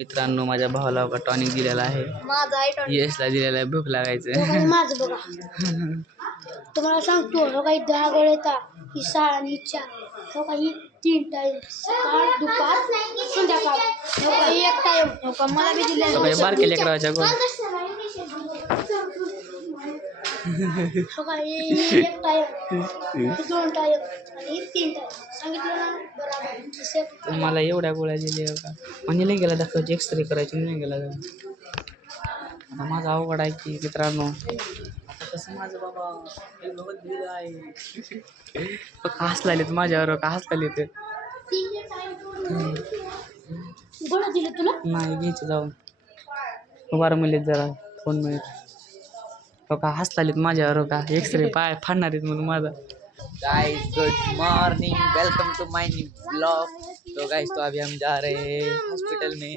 मित्रांनो माझ्या भावाला का टॉनिक दिलेला आहे, यशला दिलेला आहे भूक लागायचं. माझं बघा तुम्हाला सांगतो हो काही 10 वेळ येतात ही 6 आणि 4 हो काही 3 टाइम सकाळ दुपार संध्याकाळ हो काही 1 टाइम हो का मला बी दिले बारके लेकराच्या गोळ हो काही 1 टाइम 2 टाइम आणि 3 टाइम सांगितलं ना बरोबर. मला एवढ्या गोळ्या दिल्या का म्हणजे नाही गेला दाखवायची एक्सरे करायची नाही गेला. आता माझा अवघड आहे की मित्रांनो कसं माझं बाबा आहे का हसलाले माझ्यावर का हसलाले ते गोळा दिले तुला नाही घ्यायचं जाऊन बारा मिनिट जरा फोन मिनिट हो का हसलालेत माझ्यावर का एक्सरे पाय फाडणार आहेत म्हणून माझा. Guys good morning, welcome to my new blog. तो गाइस तो अभी हम जा रहे हैं हॉस्पिटल में.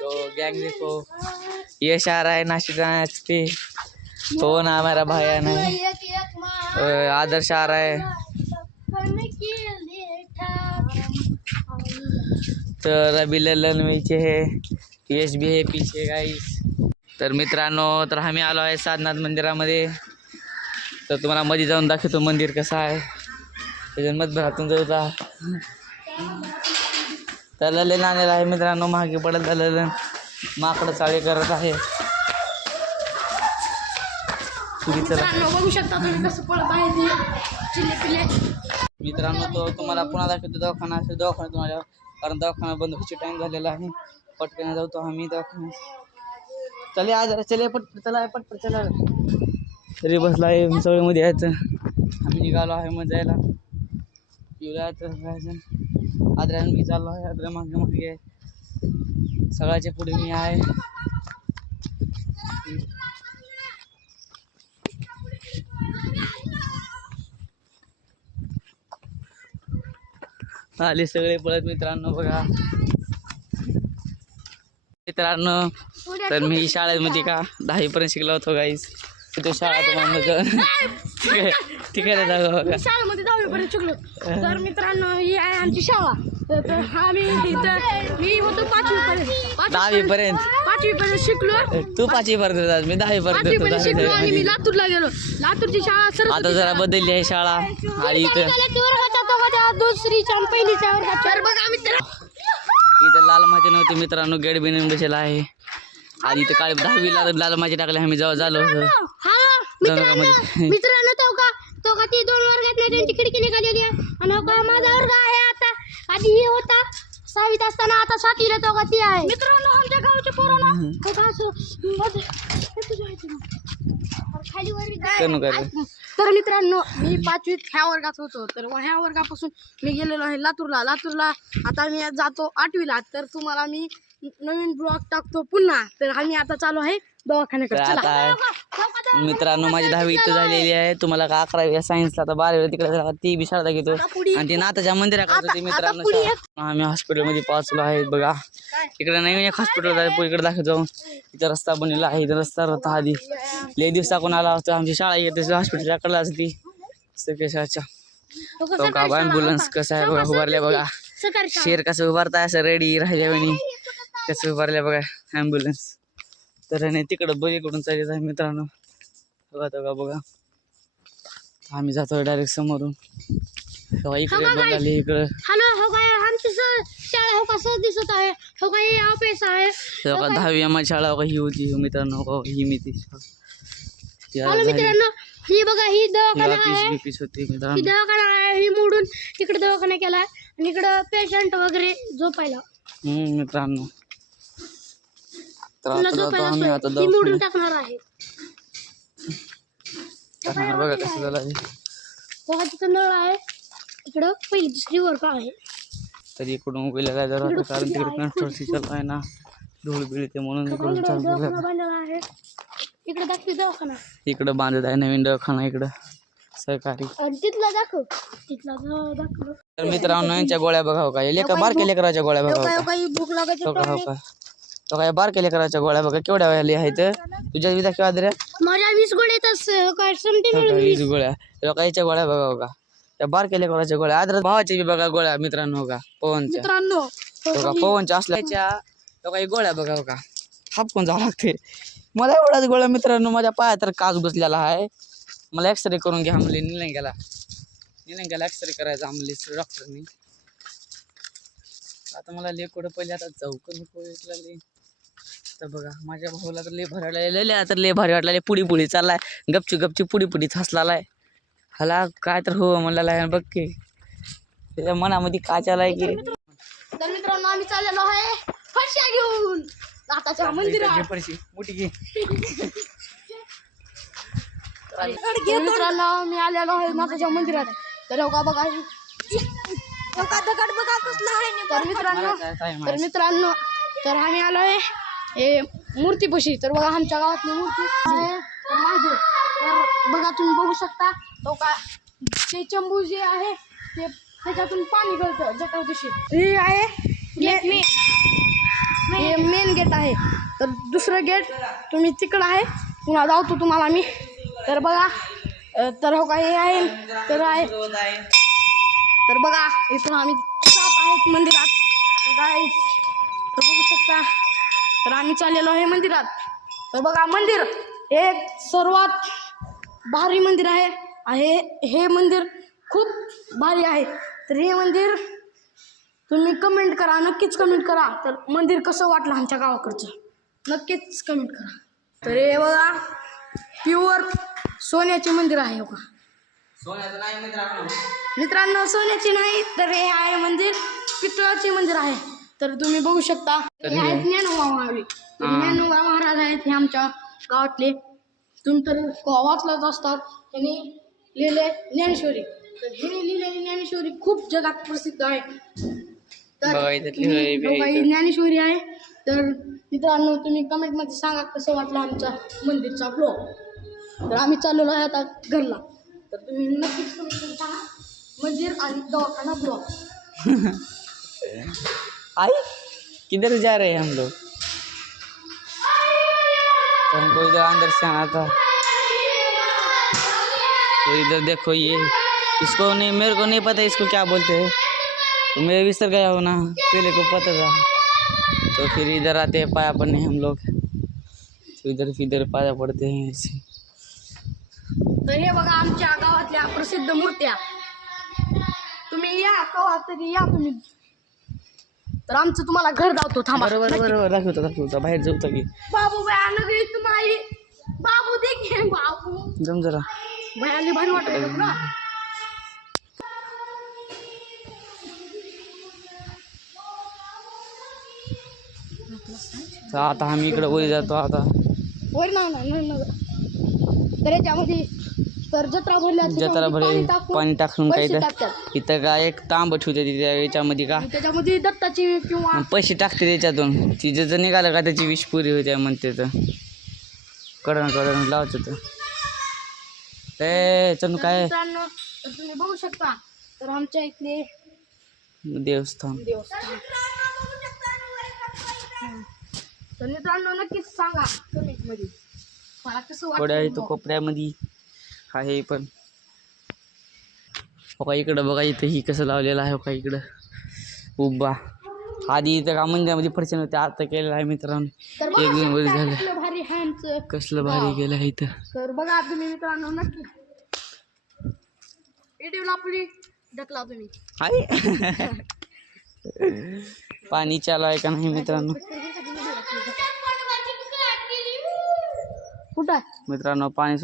तो गैंग देखो यश आ रहा है नासिक पे, तो ना मेरा भाई आना है, आदर्श आ रहा है. तर अभी ललन मिलचे है, यश भी है पीछे गाइस. तर मित्रांनो तर आम्ही आलो आहे साधनाथ मंदिरामध्ये. तर तुम्हाला मध्ये जाऊन दाखवतो मंदिर कसं आहे. त्याच्यात मधभरातून जाऊचा तर ललन आलेला आहे मित्रांनो. मागे पडत ललन माकडं चाळे करत आहे. बघू शकता तुम्ही कसं पळत आहे चिल्ले पिल्ले. मित्रांनो तो तुम्हाला पुन्हा दाखवतो दवाखाना असेल दवाखाना तुम्हाला, कारण दवाखाना बंद व्हायची टाइम झालेला आहे. पटकन जाऊ तो आम्ही दवाखान्यात. चले आज चले पटपट चला पटपट चला. तरी बसला आहे सवयीमध्ये यायचं. आम्ही निघालो आहे मग जायला पिवला जायचं. आद्र्यान मी चाललो आहे, आद्र्या मागे मागे आहे, सगळ्याच्या पुढे मी आहे. आले सगळे पळत मित्रांनो बघा. मित्रांनो तर मी शाळेमध्ये का 10वी पर्यंत शिकलो होतो गाईस. तिथे शाळा तुम्हाला ठीक आहे बघा शाळेमध्ये 10वी पर्यंत शिकलो. तर मित्रांनो ही आहे आमची शाळा. तर आम्ही इथं मी होतो 5वी पर्यंत 10वी पर्यंत 5वी पर्यंत शिकलो. तू 5वी पर्यंत मी 10वी 5वी पर्यंत शिकलो आणि मी पर्यंत. लातूरला गेलो. लातूरची शाळा आता जरा बदलली आहे शाळा आणि इथं दुसरीच्या आणि पहिलीच्या वर्गाच्या. इथं लाल माती नव्हती मित्रांनो, गेट बिन बसेला आहे. आधी इथं काळे 10वीला लाल माती टाकले आम्ही जेव्हा झालो होतो. मित्रांनो तो का ती 2 वर्गात नाही त्यांची खिडकी निघाली होती आणि हो का माझा वर्ग आहे आता. आधी ही होता 6वीत असताना, आता 7वीला तो का ती आहे. मित्रांनो आमच्या गावचे पोरांना हो का असं खाली वर. तर मित्रांनो मी 5वीत ह्या वर्गात होतो. तर ह्या वर्गापासून मी गेलेलो आहे लातूरला. आता मी जातो 8वीला. तर तुम्हाला मी नवीन ब्लॉग टाकतो पुन्हा. तर आम्ही आता चालू आहे दवाखान्याकडे. आता मित्रांनो माझी 10वी इथं झालेली आहे. तुम्हाला का 11वी सायन्सला आता 12वी तिकडे ती बी शाळा घेतो आणि ते नाताच्या मंदिराकडे होते मित्रांनो. आम्ही हॉस्पिटलमध्ये पोहोचलो आहे बघा. इकडे नवीन एक हॉस्पिटल आहे, इकडे दाखव जाऊन इथं रस्ता बनलेला आहे. इथं रस्ता होता आधी लय दिवसा कोण आला होता. आमची शाळा येते हॉस्पिटलच्या कडला असती सगळ्याच्या. तो का ॲम्ब्युलन्स कसं आहे बघा उभारल्या बघा. शेर कसं उभारताय असं रेडी राहिल्या म्हणे कसं उभारल्या बघा ॲम्ब्युलन्स. तर नाही तिकडं बळीकडून चालत आहे मित्रांनो बघा बघा. आम्ही जातो डायरेक्ट समोरून इकडे बघाली इकडं. हॅलो हो काय आमची शाळा हो का सर दिसत आहे. हो का हे ऑफिस आहे. 10वी माझी शाळा ही होती मित्रांनो. ही मी ती मित्रांनो ही बघा ही दवाखाना आहे. होती ही मित्रांनो. दवाखाना आहे. ही मोडून तिकडे दवाखाना केला आणि इकडं पेशंट वगैरे झोपायला मित्रांनो. तर पुन्हा आता जातो आम्ही आता ही मोडून टाकणार आहे. बघा कसं झालं आहे. बघा तिथं नळ आहे. इकडं पहिली दुसरी वर्ग आहे. तरी इकडून उभीला काय जरा कारण तिकडे कन्स्ट्रक्शन चालू आहे ना, धूळ बिळते म्हणून इकडून दवाखाना आहे. इकडे दाखवी दवाखाना इकडं बांधत आहे नवीन दवाखाना इकडं सरकारी. तिथला दाखव दाखव. तर मित्रांनो यांच्या गोळ्या बघाव का लेकर बारके लेकराच्या गोळ्या बघाव का. भूक लागायची तो काय बारके लेकराच्या गोळ्या बघा केवढ्या वेळाली आहेत. तुझ्या विधा किंवा दर्या माझ्या 20 गोळ्यातच काय समथिंग 20 गोळ्या. लोकांच्या गोळ्या बघाव का त्या बारके लेकराच्या गोळ्या. आद्र भावाच्या बी बघा गोळ्या मित्रांनो का पवनच्या. मित्रांनो पवनच्या असल्याच्या काही गोळ्या बघा का हापकून जावं लागते मला एवढाच गोळ्या मित्रांनो माझ्या पायात तर काच बसलेला आहे मला एक्सरे करून घ्या म्हणले निलंग्याला एक्सरे करायचा म्हणले डॉक्टरनी आता मला लय कुठं पहिले आता जाऊ का नको लागले तर बघा माझ्या भाऊला तर लय भारी वाटला तर लय भारी वाटला पुढी चाललाय गपची पुढी हसलाय हाला काय तर हो म्हणलेला आहे बघ की त्याच्या मनामध्ये काय चालाय की तर मित्रांनो आम्ही चाललेलो आहे फरशा घेऊन नाताच्या मंदिरात मोठी घे मित्रांनो मी आलेलो आहे नाताच्या मंदिरात तर बघा मित्रांनो तर आम्ही आलो आहे हे मूर्तीपाशी तर बघा आमच्या गावातली मूर्ती आहे तर बघा तुम्ही बघू शकता तो काय ते चंबू जे आहे ते त्याच्यातून पाणी गळतं जटावदिशी हे आहे हे मेन गेट आहे तर दुसरं गेट तुम्ही तिकडं आहे पुन्हा जावतो तुम्हाला मी तर बघा तर हो का हे आहे तर आहे तर बघा इथून आम्ही जात आहोत मंदिरात तर काय तर बघू शकता तर आम्ही चाललेलो आहे मंदिरात तर बघा मंदिर हे सर्वात भारी मंदिर आहे हे मंदिर खूप भारी आहे तर हे मंदिर तुम्ही कमेंट करा नक्कीच कमेंट करा तर मंदिर कसं वाटलं आमच्या गावाकडचं नक्कीच कमेंट करा तर हे बघा प्युअर सोन्याचे मंदिर आहे बघा मित्रांनो सोन्याचे नाही तर हे आहे मंदिर पितळाचे मंदिर आहे तर तुम्ही बघू शकता हे आहेत ज्ञानोबा महाराज आहेत हे आमच्या गावातले तुम्ही तर वाचलाच असतात त्यांनी लिहिले ज्ञानेश्वरी तर हे लिहिलेली ज्ञानेश्वरी खूप जगात प्रसिद्ध आहे तर ज्ञानेश्वरी आहे तर मित्रांनो तुम्ही कमेंटमध्ये सांगा कसं वाटलं आमचा मंदिरचा ब्लॉग तर आम्ही चाललेलो आहे आता घरला तर तुम्ही नक्कीच कमेंट सांगा मंदिर आणि दवाखाना ब्लॉग आई किधर जा रहे हैं हम लोग तो हमको इधर अंदर से आना था तो इधर देखो ये इसको नहीं मेरे को नहीं पता इसको क्या बोलते हैं तो मैं बिस्तर गया हूँ ना पहले को पता था तो फिर इधर आते हैं पाया पड़ने हम लोग तो इधर पाया पड़ते हैं ऐसे तर हे बघा आमच्या गावातल्या प्रसिद्ध मूर्त्या तुम्ही या कवा तरी या तुम्ही तर आमचं तुम्हाला घर दावतो थांबा बरोबर दाखवतो बाहेर जाऊ की बाबू भयानक आहे तुम्हाला बाबू देखील बाबू जम जरा भयानक भारी वाटत ना तर आता आम्ही इकडे वर जातो आता वर ना तर याच्यामध्ये तर जत्रा भरली पाणी टाकून काय इथं का एक तांब ठेवते याच्यामध्ये का त्याच्यामध्ये दत्ताची किंवा पैसे टाकते त्याच्यातून ती ज्याचं निघालं का त्याची विष पुरी होते म्हणते तर कडण लावत ते चल काय तुम्ही बघू शकता तर आमच्या इथले देवस्थान तर मित्रांनो नक्कीच सांगा कमेंट मध्ये मला कसं कोड्या वाटतं तो कोपऱ्यामध्ये आहे पण हो का इकडं बघा इथं ही कसं लावलेलं आहे हो का इकडं उभा आधी इथं का मंदिरामध्ये फरशन होते आता केलेलं आहे मित्रांनो एक दोन वर्ष झालं भारी आहे आमचं कसलं भारी गेलं आहे इथं तर बघा तुम्ही मित्रांनो नक्की व्हिडिओला आपली ढकला तुम्ही आहे पाणी चालू आहे का नाही मित्रांनो कुठं मित्रांनो पाणी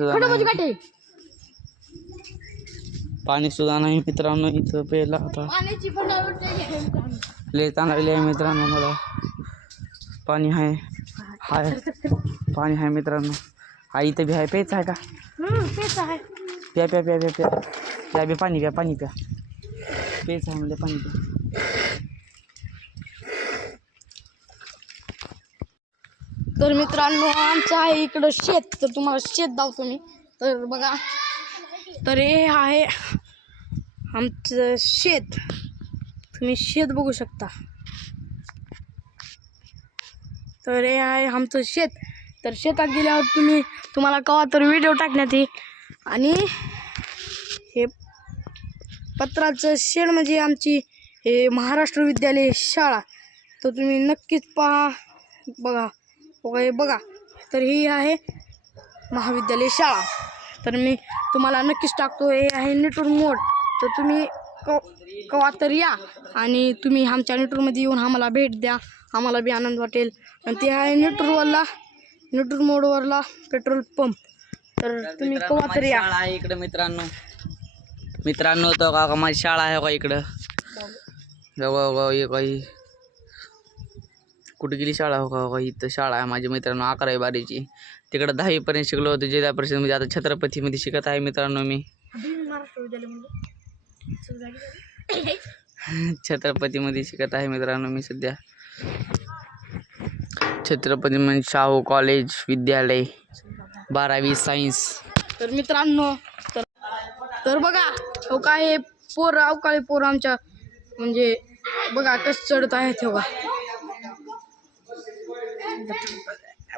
सुद्धा नाही मित्रांनो इथं प्यायला आता लय ताण लागले आहे मित्रांनो मला पाणी आहे पाणी आहे मित्रांनो हा इथं बी आहे प्यायचं आहे का प्या प्या प्या प्या प्या प्या बी पाणी प्या प्यायचं आहे म्हणजे पाणी प्या तर मित्रांनो आमचं आहे इकडं शेत तर तुम्हाला शेत दावतो मी तर बघा तर हे आहे आमचं शेत तुम्ही शेत बघू शकता तर हे आहे आमचं शेत तर शेतात गेल्यावर तुम्हाला केव्हा तर व्हिडिओ टाकण्यात येईल आणि हे पत्राचं शेड म्हणजे आमची हे महाराष्ट्र विद्यालय शाळा तर तुम्ही नक्कीच पहा बघा बघा तर ही आहे महाविद्यालय शाळा. तर मी तुम्हाला नक्कीच टाकतो. हे आहे नेटूर मोड. तर तुम्ही कवा तर या आणि तुम्ही आमच्या नेटूरमध्ये येऊन आम्हाला भेट द्या. आम्हाला बी आनंद वाटेल. आणि ते आहे नेटूर मोडवरला पेट्रोल पंप. तर तुम्ही कवा तर या. शाळा आहे इकडं मित्रांनो तो का माझी शाळा आहे का इकडं. काही कुठे गेली शाळा हो का इथं शाळा आहे माझी मित्रांनो 11वी 12वीची. तिकडं 10वी पर्यंत शिकलो होतो जिल्हा परिषदमध्ये. आता छत्रपतीमध्ये शिकत आहे मित्रांनो मी. छत्रपतीमध्ये शिकत आहे मित्रांनो मी सध्या. छत्रपती म्हणजे शाहू कॉलेज विद्यालय 12वी सायन्स. तर मित्रांनो तर बघा हो काय हे पोरं अवकाळी पोरं आमच्या म्हणजे बघा कसं चढत आहेत. हो का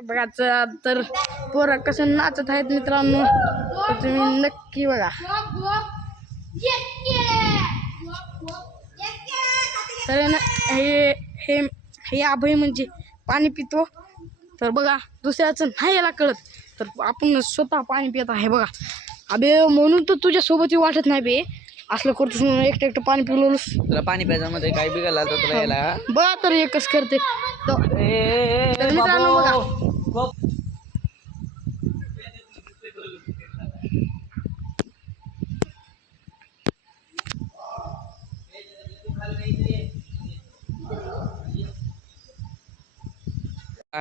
बघा तर पोरं कसं नाचत आहेत मित्रांनो. तर तुम्ही नक्की बघा. तर ना हे अभय म्हणजे पाणी पितो. तर बघा दुसऱ्याचं नाही याला कळत. तर आपण स्वतः पाणी पित आहे बघा. अबे म्हणून तर तुझ्यासोबतही वाटत नाही बे असलं करतोस म्हणून एकटं पाणी पिलोस. तुला पाणी प्यायच्यामध्ये काय बिघडला तर तुला यायला बघा तर एकच करते. तर मित्रांनो बघा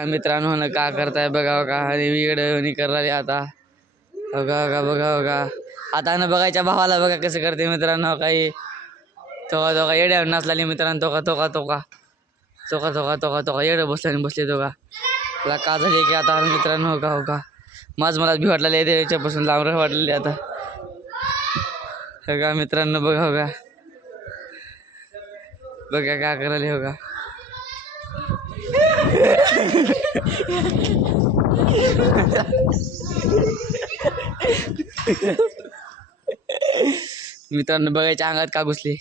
मित्रांनो ना का करताय बघा का आणि वेगळं करायला आता बघा आता ना बघायच्या भावाला बघा कसं करते मित्रांनो. काही तो येड्यावर नाचला मित्रांनो. तो येडं बसले तो का झाले की आता मित्रांनो हो का मला भी वाटलेलं आहे त्याच्यापासून लांब वाटलेले आता का मित्रांनो. बघा का करायला हो का. मित्रांनो बघायच्या अंगात का घुसले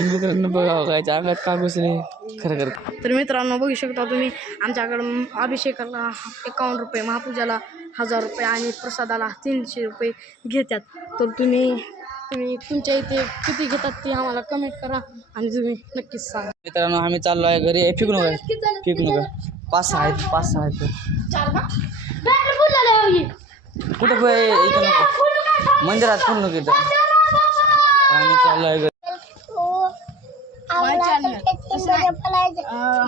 मित्रांनो. बघायच्या अंगात का घुसले खरं. तर मित्रांनो बघू शकता तुम्ही आमच्याकडं अभिषेकाला 51 रुपये, महापूजाला 1000 रुपये आणि प्रसादाला 300 रुपये घेतात. तर तुम्ही तुमच्या इथे किती घेतात ते आम्हाला कमेंट करा आणि तुम्ही नक्कीच सांगा. मित्रांनो आम्ही चाललो आहे घरी. फिकू नका 5-6 आहेत 5-6 आहेत. कुठं इथं नको मंदिरात पूर्ण नको इथं. आम्ही चाललो आहे घरी.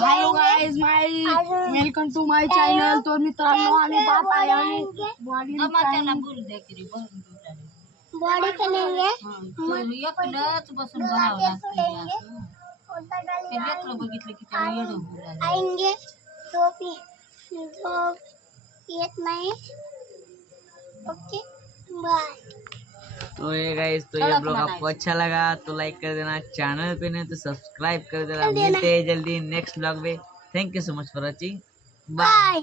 Hello guys welcome to my channel. तो मित्रांनो आम्ही पाहत आहे आम्ही बॉडी करेंगे एकलंच बसून बघावं लागतं. बघितलं की आएंगे तो येत नाही. Okay bye. तो ये गाइस तो ये ब्लॉग आपको अच्छा लगा तो लाइक कर देना. चैनल पे नहीं तो सब्सक्राइब कर देना. मिलते हैं जल्दी नेक्स्ट ब्लॉग में. Thank you so much for watching. Bye.